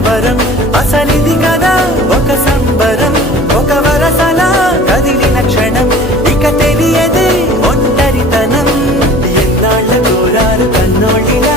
కలవరం అసలిది కదా ఒక సంబరం ఒక వరసలా కదిలిన క్షణం ఇక తెలియదే ఒంటరితనం ఎన్నాళ్ళ కోరారు కన్నోళ్ళిలా